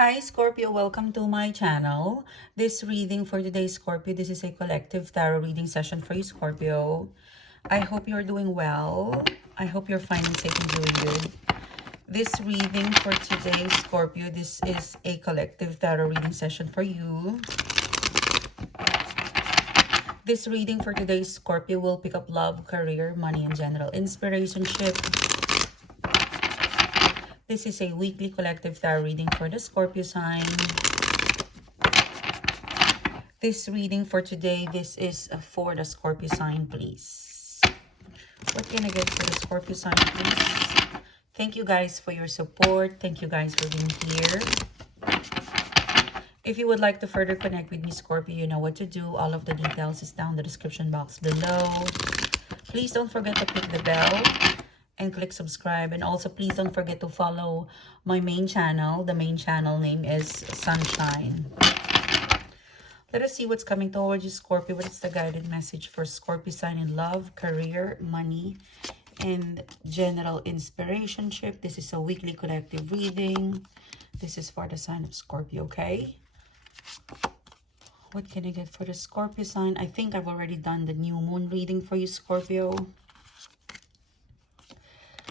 Hi Scorpio, welcome to my channel. This reading for today, Scorpio, this is a collective tarot reading session for you, Scorpio. I hope you're doing well. I hope you're fine and safe and doing good. This reading for today, Scorpio, this is a collective tarot reading session for you. This reading for today, Scorpio, will pick up love, career, money, and general inspirationship. This is a weekly collective tarot reading for the Scorpio sign. This reading for today, this is for the Scorpio sign, please. What can I get for the Scorpio sign, please? Thank you guys for your support. Thank you guys for being here. If you would like to further connect with me, Scorpio, you know what to do. All of the details is down the description box below. Please don't forget to click the bell and click subscribe. And also, please don't forget to follow my main channel. The main channel name is Sunshine. Let us see what's coming towards you, Scorpio. What is the guided message for Scorpio sign in love, career, money, and general inspirationship? This is a weekly collective reading. This is for the sign of Scorpio, okay? What can I get for the Scorpio sign? I think I've already done the new moon reading for you, Scorpio.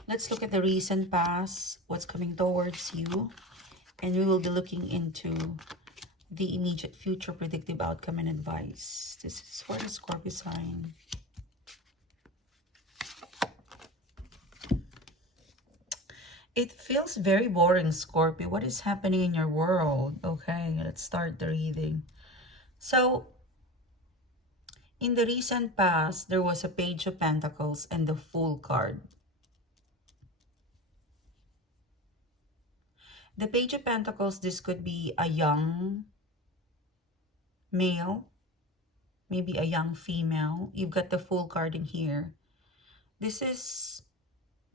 Let's look at the recent past, what's coming towards you. And we will be looking into the immediate future, predictive outcome, and advice. This is for the Scorpio sign. It feels very boring, Scorpio. What is happening in your world? Okay, let's start the reading. So, in the recent past, there was a Page of Pentacles and the Fool card. The Page of Pentacles, this could be a young male, maybe a young female. You've got the Fool card in here. This is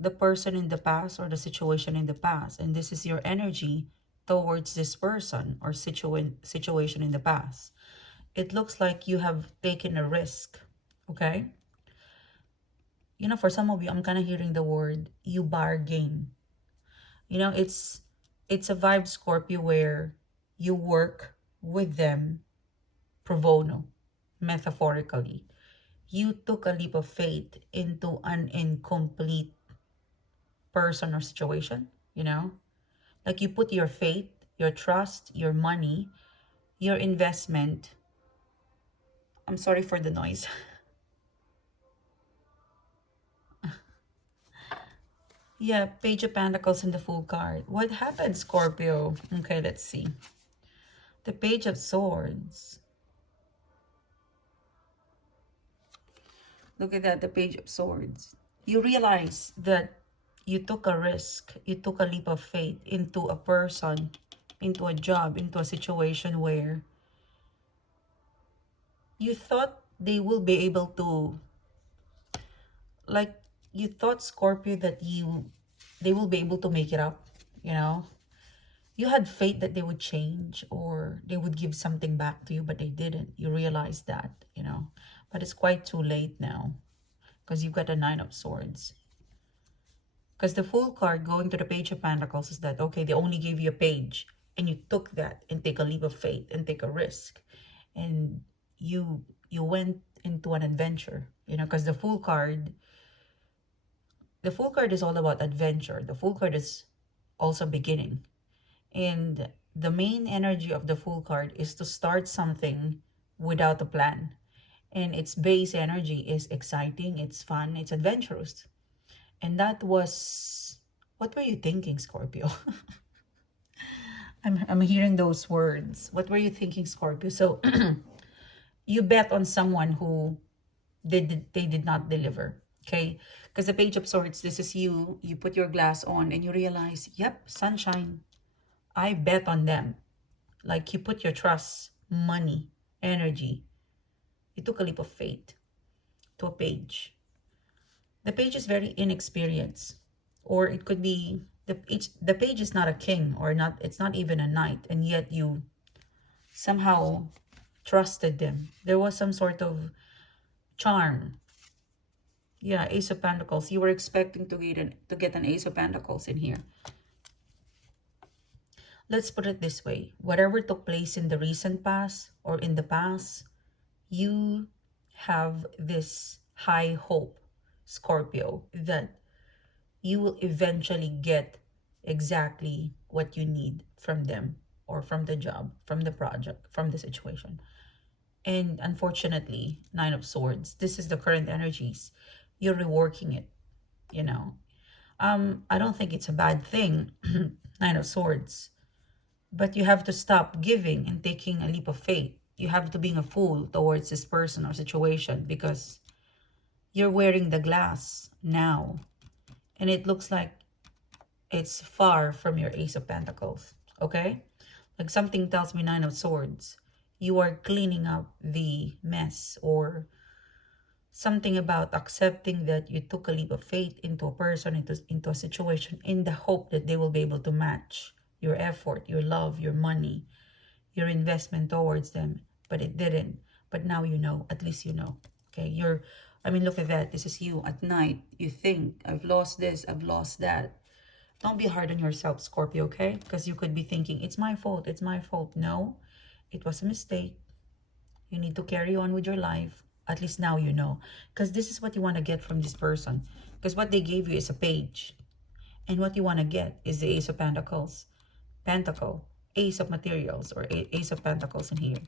the person in the past or the situation in the past, and this is your energy towards this person or situation in the past. It looks like you have taken a risk, okay? You know, for some of you, I'm kind of hearing the word you bargain. You know, it's a vibe, Scorpio, where you work with them pro bono, metaphorically. You took a leap of faith into an incomplete person or situation, you know? Like you put your faith, your trust, your money, your investment. I'm sorry for the noise. Yeah, Page of Pentacles and the Fool card. What happened, Scorpio? Okay, let's see. The Page of Swords. Look at that, the Page of Swords. You realize that you took a risk, you took a leap of faith into a person, into a job, into a situation where you thought they will be able to, like, you thought, Scorpio, that they will be able to make it up, you know? You had faith that they would change or they would give something back to you, but they didn't. You realized that, you know? But it's quite too late now because you've got a Nine of Swords. Because the Fool card going to the Page of Pentacles is that, okay, they only gave you a page and you took that and take a leap of faith and take a risk. And you went into an adventure, you know, because the Fool card is all about adventure. The Fool card is also beginning. And the main energy of the Fool card is to start something without a plan. And its base energy is exciting, it's fun, it's adventurous. And that was, what were you thinking, Scorpio? I'm hearing those words. What were you thinking, Scorpio? So you bet on someone who they did not deliver, okay? Because the Page of Swords, this is you. You put your glass on and you realize, yep, sunshine. I bet on them. Like you put your trust, money, energy. You took a leap of faith to a page. The page is very inexperienced. Or it could be, the page is not a king or not, it's not even a knight. And yet you somehow trusted them. There was some sort of charm. Yeah, Ace of Pentacles. You were expecting to get an Ace of Pentacles in here. Let's put it this way. Whatever took place in the recent past or in the past, you have this high hope, Scorpio, that you will eventually get exactly what you need from them or from the job, from the project, from the situation. And unfortunately, Nine of Swords, this is the current energies. You're reworking it, you know. I don't think it's a bad thing, Nine of Swords, but you have to stop giving and taking a leap of faith. You have to being a fool towards this person or situation because you're wearing the glass now. And it looks like it's far from your Ace of Pentacles, okay? Like something tells me Nine of Swords. You are cleaning up the mess or something about accepting that you took a leap of faith into a person, into a situation in the hope that they will be able to match your effort, your love, your money, your investment towards them. But it didn't. But now you know, at least you know. Okay, I mean, look at that. This is you at night. You think, I've lost this, I've lost that. Don't be hard on yourself, Scorpio, okay? Because you could be thinking, it's my fault, it's my fault. No, it was a mistake. You need to carry on with your life. At least now you know. Because this is what you want to get from this person. Because what they gave you is a page. And what you want to get is the Ace of Pentacles. Pentacle. Ace of Materials or Ace of Pentacles in here.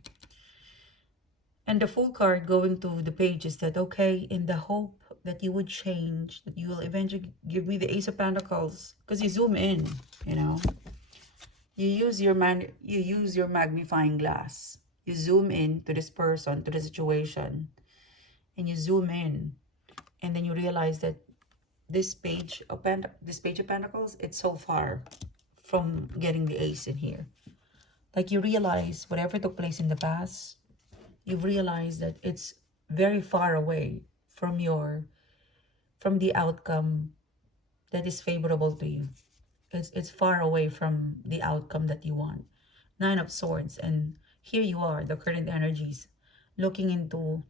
And the full card going to the page is that, okay, in the hope that you would change, that you will eventually give me the Ace of Pentacles. Because you zoom in, you know. You use your magnifying glass. You zoom in to this person, to the situation. And you zoom in. And then you realize that this page of Pentacles, it's so far from getting the ace in here. Like you realize whatever took place in the past, you've realized that it's very far away from the outcome that is favorable to you. It's far away from the outcome that you want. Nine of Swords, and here you are, the current energies, looking into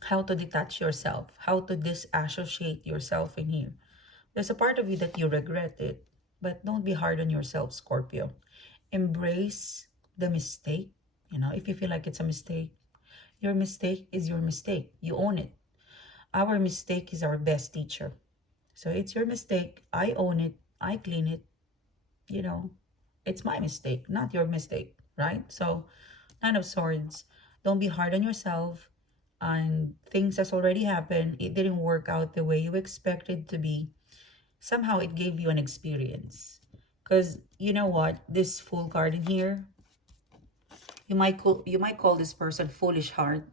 how to detach yourself, how to disassociate yourself in here. There's a part of you that you regret it, but don't be hard on yourself, Scorpio. Embrace the mistake. You know, if you feel like it's a mistake, your mistake is your mistake. You own it. Our mistake is our best teacher. So it's your mistake. I own it. I clean it. You know, it's my mistake, not your mistake, right? So, Nine of Swords, don't be hard on yourself. And things has already happened. It didn't work out the way you expected to be. Somehow it gave you an experience. Because you know what? This Fool card in here, you might call this person foolish heart,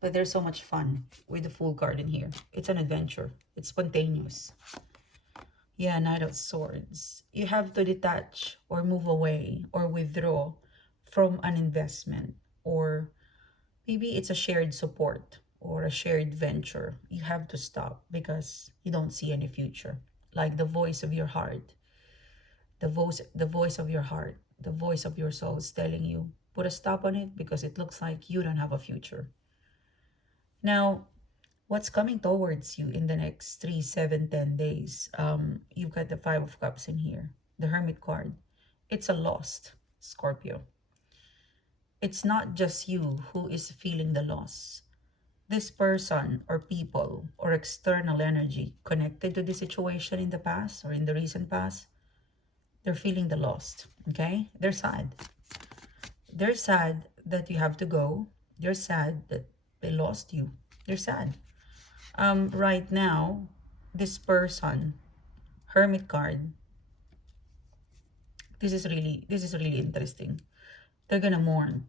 but there's so much fun with the Fool card in here. It's an adventure. It's spontaneous. Yeah, Knight of Swords. You have to detach or move away or withdraw from an investment, or maybe it's a shared support or a shared venture. You have to stop because you don't see any future. Like the voice of your heart, the voice of your heart, the voice of your soul is telling you, put a stop on it because it looks like you don't have a future. Now, what's coming towards you in the next 3, 7, 10 days? You've got the Five of Cups in here, the Hermit card. It's a lost, Scorpio. It's not just you who is feeling the loss. This person or people or external energy connected to the situation in the past or in the recent past, they're feeling the lost, okay? They're sad. They're sad that you have to go. They're sad that they lost you. They're sad. Right now, this person, Hermit card, this is really interesting. They're gonna mourn.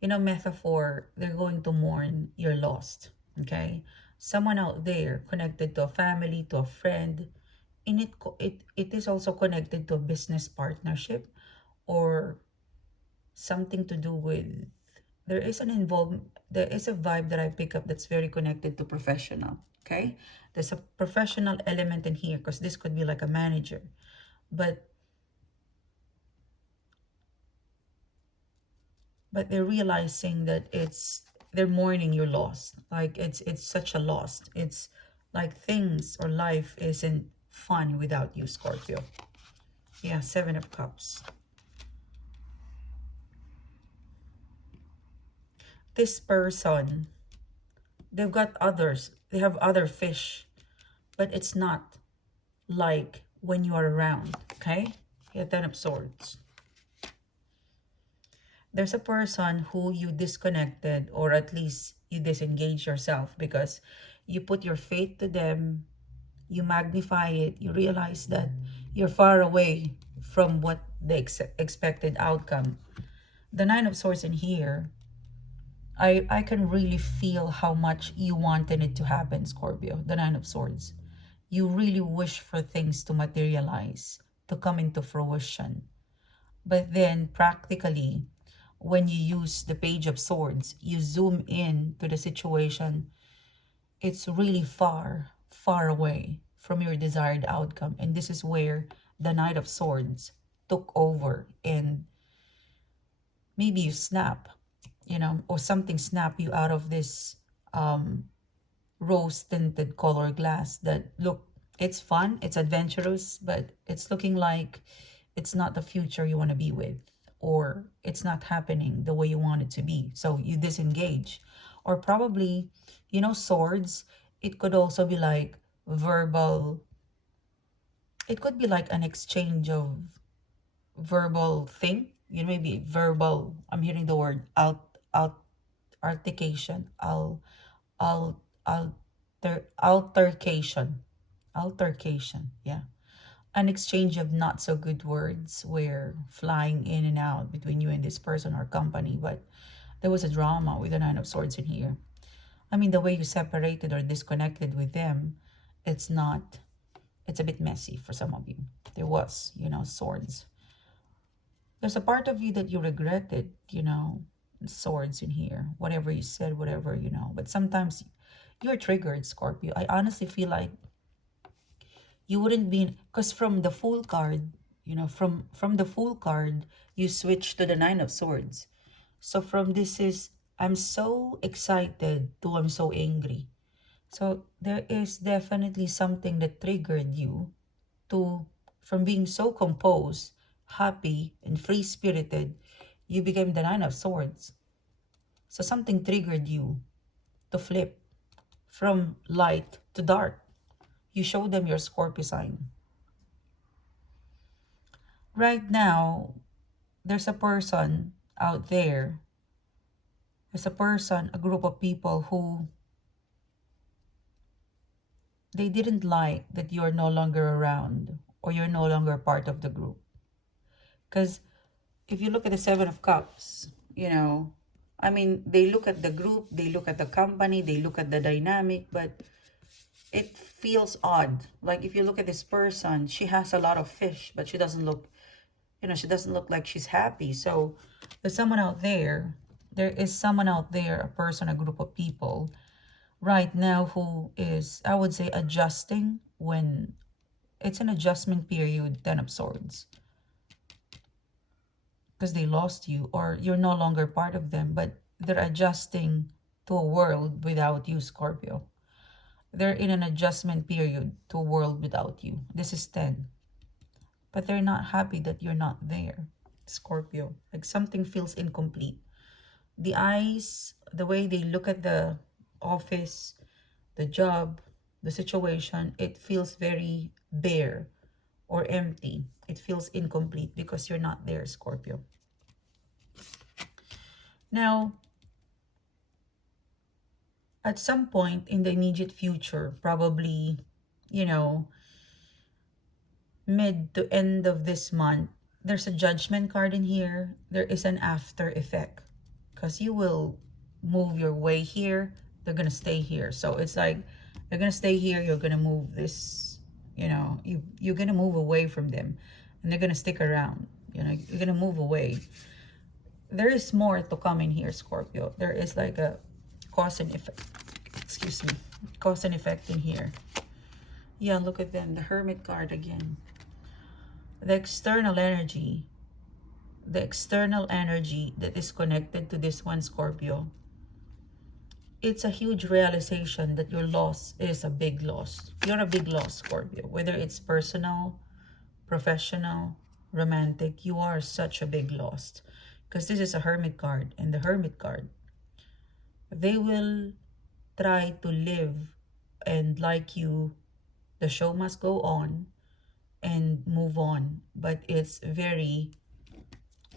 In a metaphor, they're going to mourn your lost. Okay, someone out there connected to a family, to a friend. In it is also connected to a business partnership or something to do with. There is a vibe that I pick up that's very connected to professional. Okay, there's a professional element in here because this could be like a manager, but they're realizing that they're mourning your loss. Like it's such a loss. It's like things or life isn't fun without you, Scorpio. Yeah, Seven of Cups. This person, they've got others. They have other fish, but it's not like when you are around, okay? Yeah, Ten of Swords. There's a person who you disconnected, or at least you disengage yourself because you put your faith to them, you magnify it, you realize that you're far away from what the expected outcome. The Nine of Swords in here, I can really feel how much you wanted it to happen, Scorpio. The Nine of Swords. You really wish for things to materialize, to come into fruition. But then practically, when you use the Page of Swords, you zoom in to the situation, it's really far, far away from your desired outcome. And this is where the Knight of Swords took over, and maybe you snap, you know, or something snap you out of this rose tinted color glass that look, it's fun, it's adventurous, but it's looking like it's not the future you want to be with, or it's not happening the way you want it to be. So you disengage. Or probably, you know, swords, it could also be like verbal, it could be like an exchange of verbal thing, you know, maybe verbal, I'm hearing the word out articulation, al altercation, altercation, yeah, an exchange of not so good words where flying in and out between you and this person or company. But there was a drama with the Nine of Swords in here. I mean, the way you separated or disconnected with them, it's not, it's a bit messy for some of you. There was, you know, swords. There's a part of you that you regretted, you know, swords in here, whatever you said, whatever, you know. But sometimes you're triggered, Scorpio. I honestly feel like you wouldn't be, because from the Fool card, you know, from the Fool card, you switch to the Nine of Swords. So from this is, I'm so excited to I'm so angry. So there is definitely something that triggered you to, from being so composed, happy, and free-spirited, you became the Nine of Swords. So something triggered you to flip from light to dark. You show them your Scorpio sign. Right now, there's a person out there. There's a person, a group of people who they didn't like that you're no longer around or you're no longer part of the group. Because if you look at the Seven of Cups, you know, I mean, they look at the group, they look at the company, they look at the dynamic, but it feels odd. Like if you look at this person, she has a lot of fish, but she doesn't look, you know, she doesn't look like she's happy. So there's someone out there, there is someone out there, a person, a group of people right now who is, I would say, adjusting when it's an adjustment period, Ten of Swords. Because they lost you or you're no longer part of them, but they're adjusting to a world without you, Scorpio. They're in an adjustment period to a world without you. This is 10. But they're not happy that you're not there, Scorpio. Like something feels incomplete. The eyes, the way they look at the office, the job, the situation, it feels very bare or empty. It feels incomplete because you're not there, Scorpio. Now, at some point in the immediate future, probably, you know, mid to end of this month, there's a judgment card in here. There is an after effect because you will move your way here. They're going to stay here. So it's like they're going to stay here. You're going to move this, you know, you're going to move away from them and they're going to stick around. You know, you're going to move away. There is more to come in here, Scorpio. There is like a cause and effect. Excuse me. Cause and effect in here. Yeah, look at them. The Hermit card again. The external energy that is connected to this one, Scorpio, it's a huge realization that your loss is a big loss. You're a big loss, Scorpio, whether it's personal, professional, romantic, you are such a big lost. Because this is a hermit card, and the hermit card, they will try to live and like you, the show must go on and move on. But it's very,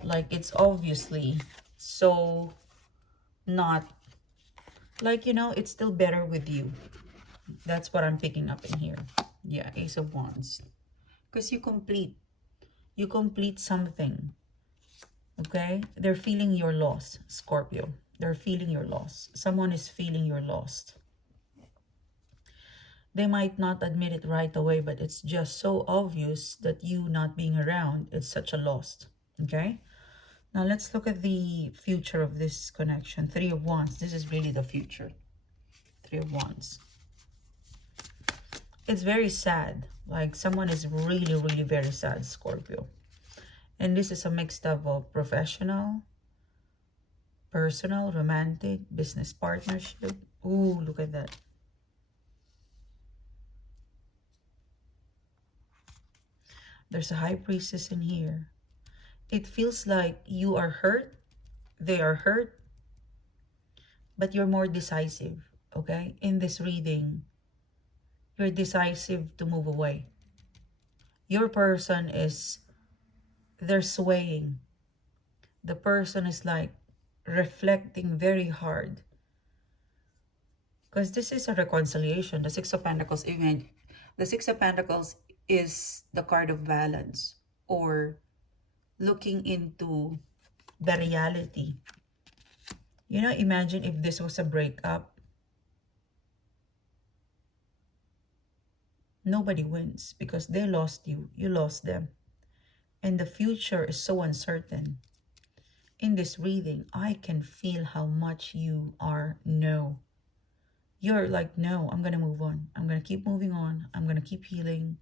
like, it's obviously so not, like, you know, it's still better with you. That's what I'm picking up in here. Yeah, Ace of Wands. Because you complete something. Okay? They're feeling your loss, Scorpio. They're feeling your loss. Someone is feeling your loss. They might not admit it right away, but it's just so obvious that you not being around, it's such a loss. Okay? Now let's look at the future of this connection. Three of Wands. This is really the future. Three of Wands. It's very sad. Like someone is really, really very sad, Scorpio. And this is a mixed up of professional, personal, romantic, business partnership. Ooh, look at that. There's a high priestess in here. It feels like you are hurt, they are hurt, but you're more decisive, okay? In this reading, you're decisive to move away. Your person is, they're swaying. The person is like reflecting very hard. Because this is a reconciliation. The Six of Pentacles, even the Six of Pentacles is the card of balance, or looking into the reality. You know, imagine if this was a breakup. Nobody wins because they lost you. You lost them. And the future is so uncertain. In this reading, I can feel how much you are no. You're like, no, I'm going to move on. I'm going to keep moving on. I'm going to keep healing.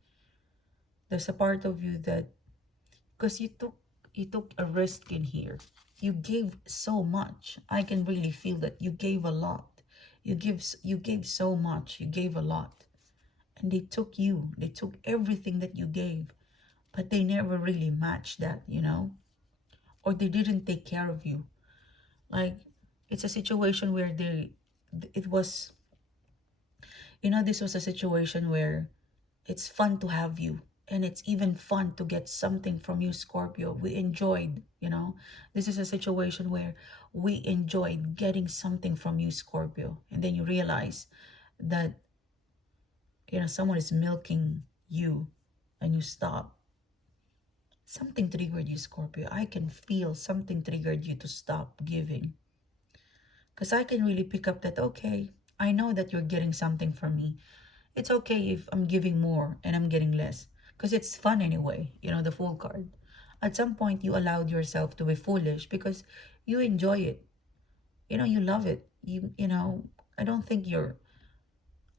There's a part of you that, because you took a risk in here. You gave so much. I can really feel that you gave a lot. You gave so much. You gave a lot. And they took you. They took everything that you gave. But they never really matched that, you know? Or they didn't take care of you. Like, it's a situation where it was, you know, this was a situation where it's fun to have you. And it's even fun to get something from you, Scorpio. We enjoyed, you know. This is a situation where we enjoyed getting something from you, Scorpio. And then you realize that, you know, someone is milking you and you stop. Something triggered you, Scorpio. I can feel something triggered you to stop giving. Because I can really pick up that, okay, I know that you're getting something from me. It's okay if I'm giving more and I'm getting less. Because it's fun anyway, you know, the Fool card. At some point, you allowed yourself to be foolish because you enjoy it. You know, you love it. You know, I don't think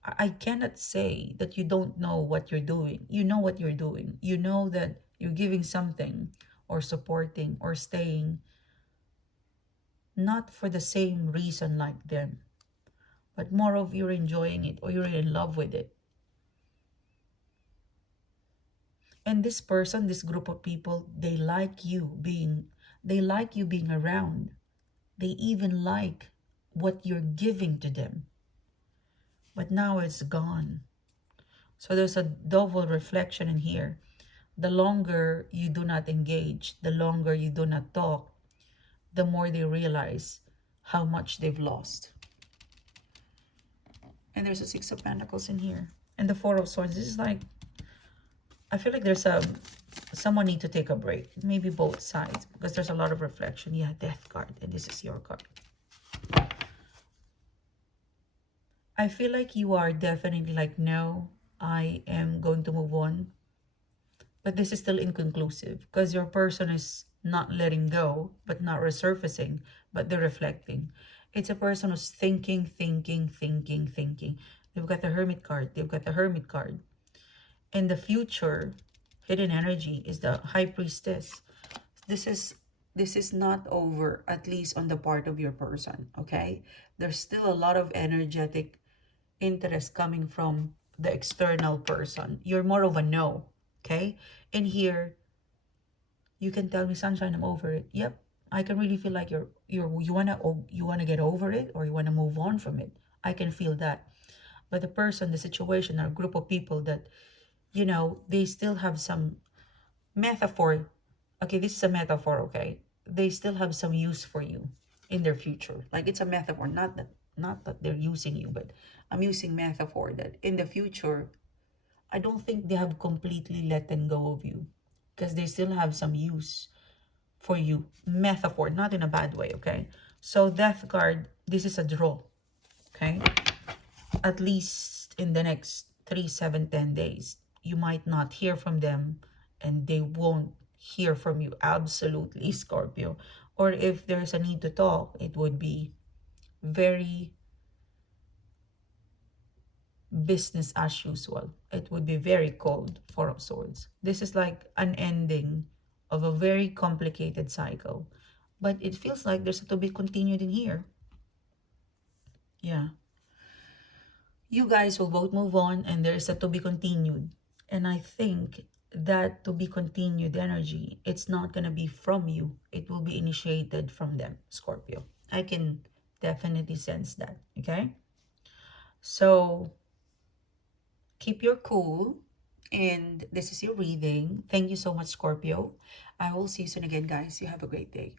I cannot say that you don't know what you're doing. You know what you're doing. You know that you're giving something or supporting or staying not for the same reason like them, but more of you're enjoying it or you're in love with it. And this person, this group of people, they like you being around. They even like what you're giving to them. But now it's gone. So there's a double reflection in here. The longer you do not engage, the longer you do not talk, the more they realize how much they've lost. And there's a Six of Pentacles in here. And the Four of Swords. This is like, I feel like there's someone need to take a break. Maybe both sides. Because there's a lot of reflection. Yeah, Death card. And this is your card. I feel like you are definitely like, no, I am going to move on. But this is still inconclusive. Because your person is not letting go. But not resurfacing. But they're reflecting. It's a person who's thinking. They've got the Hermit card. And the future hidden energy is the High Priestess. This is not over, at least on the part of your person, okay? There's still a lot of energetic interest coming from the external person. You're more of a no, okay? And here, You can tell me, sunshine, I'm over it. Yep, I can really feel like you wanna get over it, or you wanna move on from it. I can feel that. But the person, the situation, or group of people that, they still have some metaphor. Okay, this is a metaphor, okay? They still have some use for you in their future. Like, it's a metaphor, not that they're using you, but I'm using metaphor that in the future, I don't think they have completely let go of you, because they still have some use for you. Metaphor, not in a bad way, okay? So death card, this is a draw, okay? At least in the next 3, 7, 10 days, you might not hear from them, and they won't hear from you. Absolutely, Scorpio. Or if there's a need to talk, it would be very business as usual. It would be very cold. Four of Swords. This is like an ending of a very complicated cycle, but it feels like there's a to be continued in here. Yeah, you guys will both move on, and there's a to be continued. And I think that to be continued energy, it's not going to be from you. It will be initiated from them, Scorpio. I can definitely sense that. Okay, so keep your cool. And this is your reading. Thank you so much, Scorpio. I will see you soon again, guys. You have a great day.